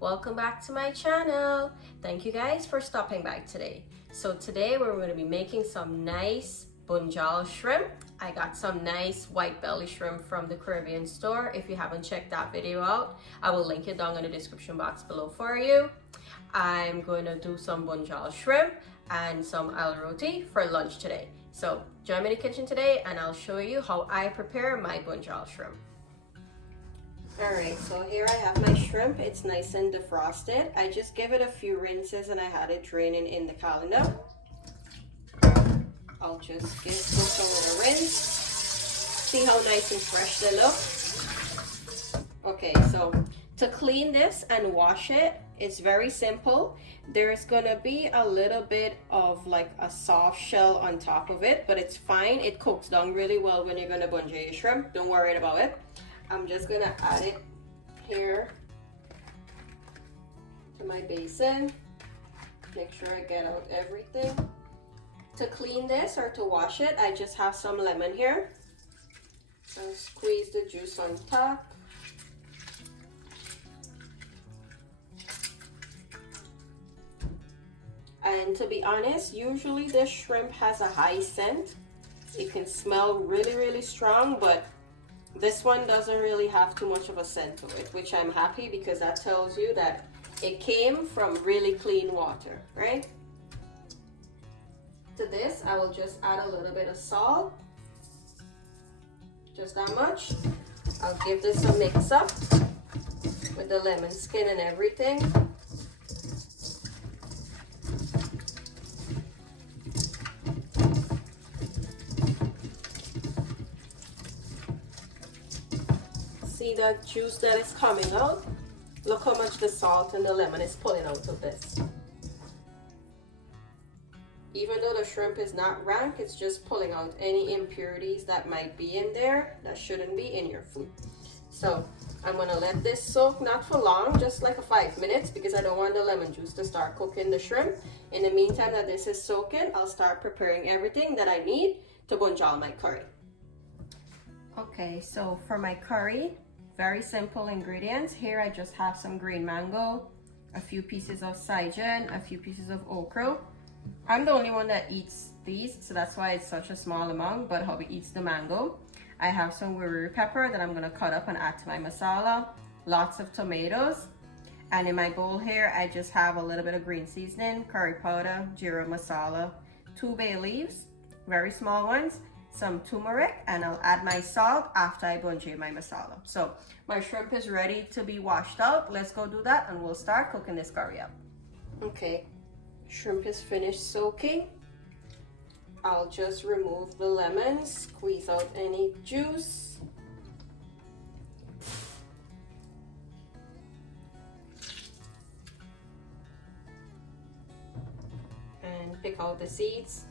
Welcome back to my channel. Thank you guys for stopping by today. So today we're going to be making some nice Bunjal shrimp. I got some nice white belly shrimp from the Caribbean store. If you haven't checked that video out, I will link it down in the description box below for you. I'm going to do some Bunjal shrimp and some roti for lunch today. So join me in the kitchen today and I'll show you how I prepare my Bunjal shrimp. Alright, so here I have my shrimp. It's nice and defrosted. I just give it a few rinses and I had it draining in the colander. I'll just give this a little rinse. See how nice and fresh they look? Okay, so to clean this and wash it, it's very simple. There's gonna be a little bit of like a soft shell on top of it, but it's fine. It cooks down really well when you're gonna bunjal your shrimp. Don't worry about it. I'm just gonna add it here to my basin. Make sure I get out everything. To clean this or to wash it, I just have some lemon here. So squeeze the juice on top. And to be honest, usually this shrimp has a high scent. It can smell really, really strong, but this one doesn't really have too much of a scent to it, which I'm happy because that tells you that it came from really clean water, right? To this, I will just add a little bit of salt. Just that much. I'll give this a mix up with the lemon skin and everything. See that juice that is coming out? Look how much the salt and the lemon is pulling out of this. Even though the shrimp is not rank, it's just pulling out any impurities that might be in there that shouldn't be in your food. So I'm gonna let this soak, not for long, just like 5 minutes, because I don't want the lemon juice to start cooking the shrimp. In the meantime that this is soaking, I'll start preparing everything that I need to bunjal my curry. Okay, so for my curry, very simple ingredients. Here I just have some green mango, a few pieces of Saijan, a few pieces of Ochra. I'm the only one that eats these, so that's why it's such a small amount, but hubby eats the mango. I have some Wiri Wiri pepper that I'm gonna cut up and add to my masala, lots of tomatoes, and in my bowl here I just have a little bit of green seasoning, curry powder, Geera masala, 2 bay leaves, very small ones, some turmeric, and I'll add my salt after I bunjal my masala. So my shrimp is ready to be washed out. Let's go do that and we'll start cooking this curry up. Okay, shrimp is finished soaking. I'll just remove the lemon, squeeze out any juice. And pick out the seeds.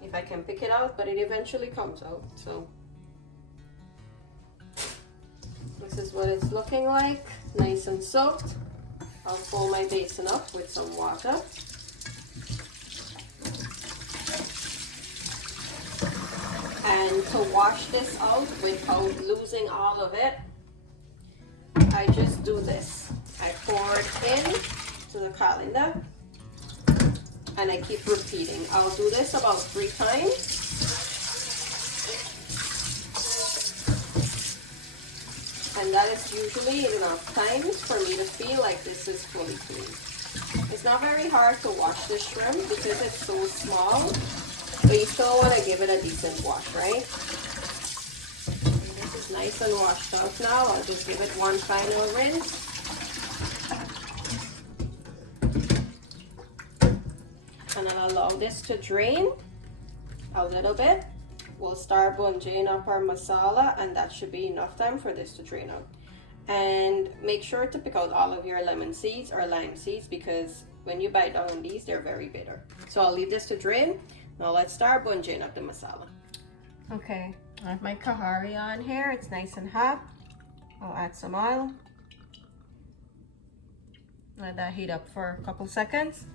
If I can pick it out, but it eventually comes out. So this is what it's looking like, nice and soaked. I'll fill my basin up with some water. And to wash this out without losing all of it, I just do this. I pour it in to the colander and I keep repeating. I'll do this about 3 times. And that is usually enough times for me to feel like this is fully clean. It's not very hard to wash this shrimp because it's so small, but you still want to give it a decent wash, right? This is nice and washed out now. I'll just give it one final rinse. And I'll allow this to drain a little bit. We'll start bunjaling up our masala, and that should be enough time for this to drain out. And make sure to pick out all of your lemon seeds or lime seeds, because when you bite down on these, they're very bitter. So I'll leave this to drain. Now let's start bunjaling up the masala. Okay, I have my kahari on here. It's nice and hot. I'll add some oil. Let that heat up for a couple seconds.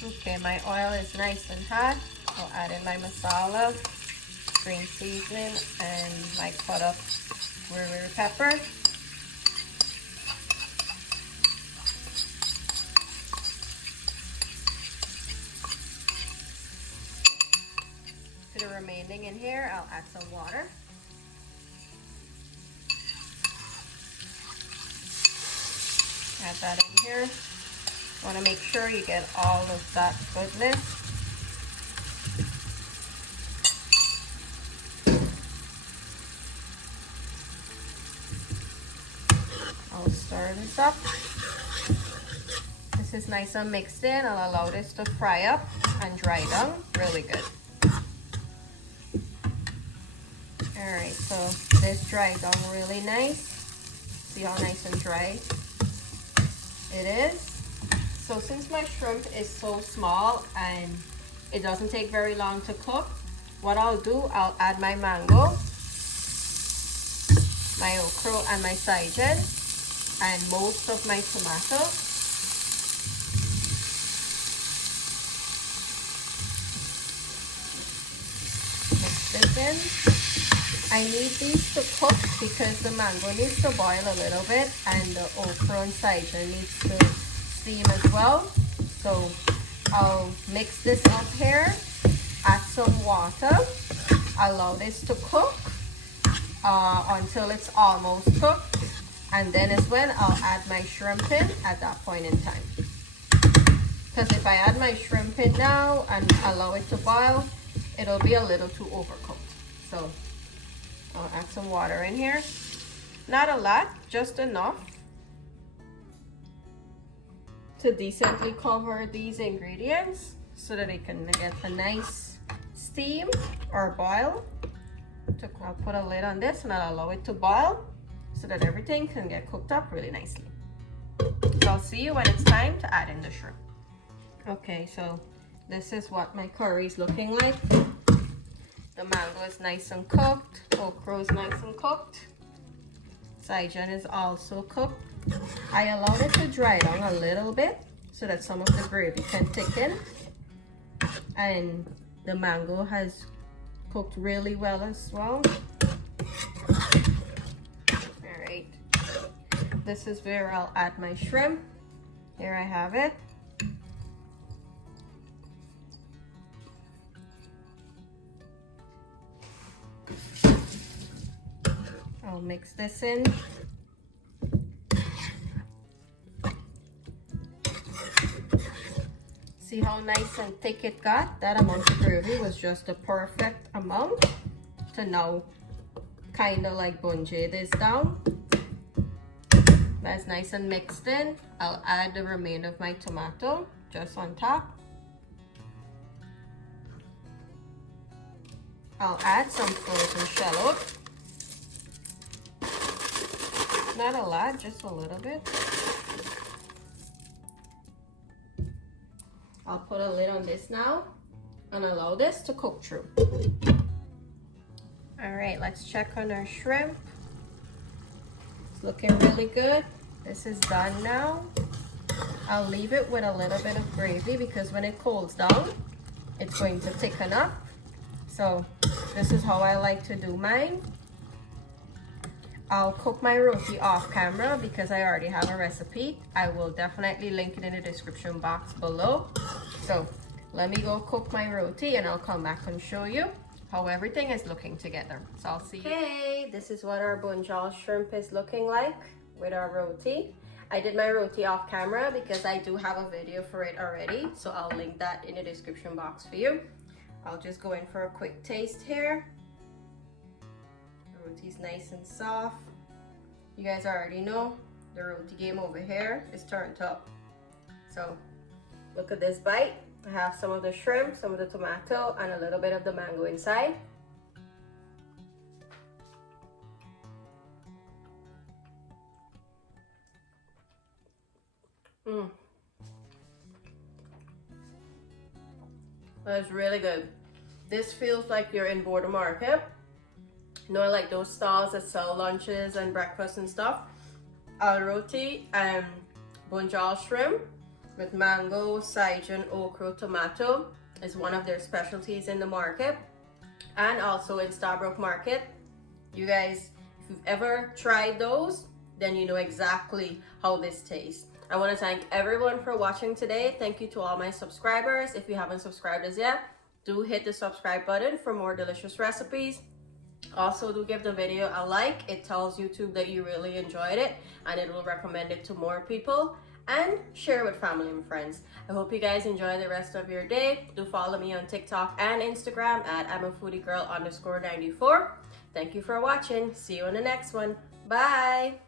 Okay, my oil is nice and hot. I'll add in my masala, green seasoning, and my cut up Wiri Wiri pepper. grinding in here, I'll add some water. Add that in here. Want to make sure you get all of that goodness. I'll stir this up. This is nice and mixed in. I'll allow this to fry up and dry down really good. Alright, so this dried down really nice. See how nice and dry it is. So since my shrimp is so small and it doesn't take very long to cook, what I'll do, I'll add my mango, my okra and my Saijan, and most of my tomato. Mix this in. I need these to cook because the mango needs to boil a little bit and the okra and Saijan needs to steam as well. So I'll mix this up here, add some water, allow this to cook until it's almost cooked, and then is when I'll add my shrimp in at that point in time. Because if I add my shrimp in now and allow it to boil, it'll be a little too overcooked. So I'll add some water in here. Not a lot, just enough to decently cover these ingredients so that it can get a nice steam or boil. I'll put a lid on this and I'll allow it to boil so that everything can get cooked up really nicely. So I'll see you when it's time to add in the shrimp. Okay, so this is what my curry is looking like. The mango is nice and cooked. Okra is nice and cooked. Saijan is also cooked. I allowed it to dry down a little bit so that some of the gravy can thicken. And the mango has cooked really well as well. Alright. This is where I'll add my shrimp. Here I have it. I'll mix this in. See how nice and thick it got? That amount of gravy was just the perfect amount to now kind of like bunjal this down. That's nice and mixed in. I'll add the remainder of my tomato just on top. I'll add some frozen shallot. Not a lot, just a little bit. I'll put a lid on this now and allow this to cook through. All right, let's check on our shrimp. It's looking really good. This is done now. I'll leave it with a little bit of gravy because when it cools down, it's going to thicken up. So this is how I like to do mine. I'll cook my roti off camera because I already have a recipe. I will definitely link it in the description box below. So let me go cook my roti and I'll come back and show you how everything is looking together. So I'll see you. Okay, this is what our bunjal shrimp is looking like with our roti. I did my roti off camera because I do have a video for it already. So I'll link that in the description box for you. I'll just go in for a quick taste here. The roti's nice and soft. You guys already know the roti game over here is turned up. So look at this bite. I have some of the shrimp, some of the tomato, and a little bit of the mango inside. That's really good. This feels like you're in Border Market. You know, like those stalls that sell lunches and breakfast and stuff. Roti and bunjal shrimp with mango, Saijan, okra, tomato is one of their specialties in the market and also in Starbrook Market. You guys, if you've ever tried those, then you know exactly how this tastes. I want to thank everyone for watching today. Thank you to all my subscribers. If you haven't subscribed as yet, do hit the subscribe button for more delicious recipes. Also, do give the video a like. It tells YouTube that you really enjoyed it and it will recommend it to more people. And share with family and friends. I hope you guys enjoy the rest of your day. Do follow me on TikTok and Instagram at I'mAFoodieGirl_94. Thank you for watching. See you in the next one. Bye.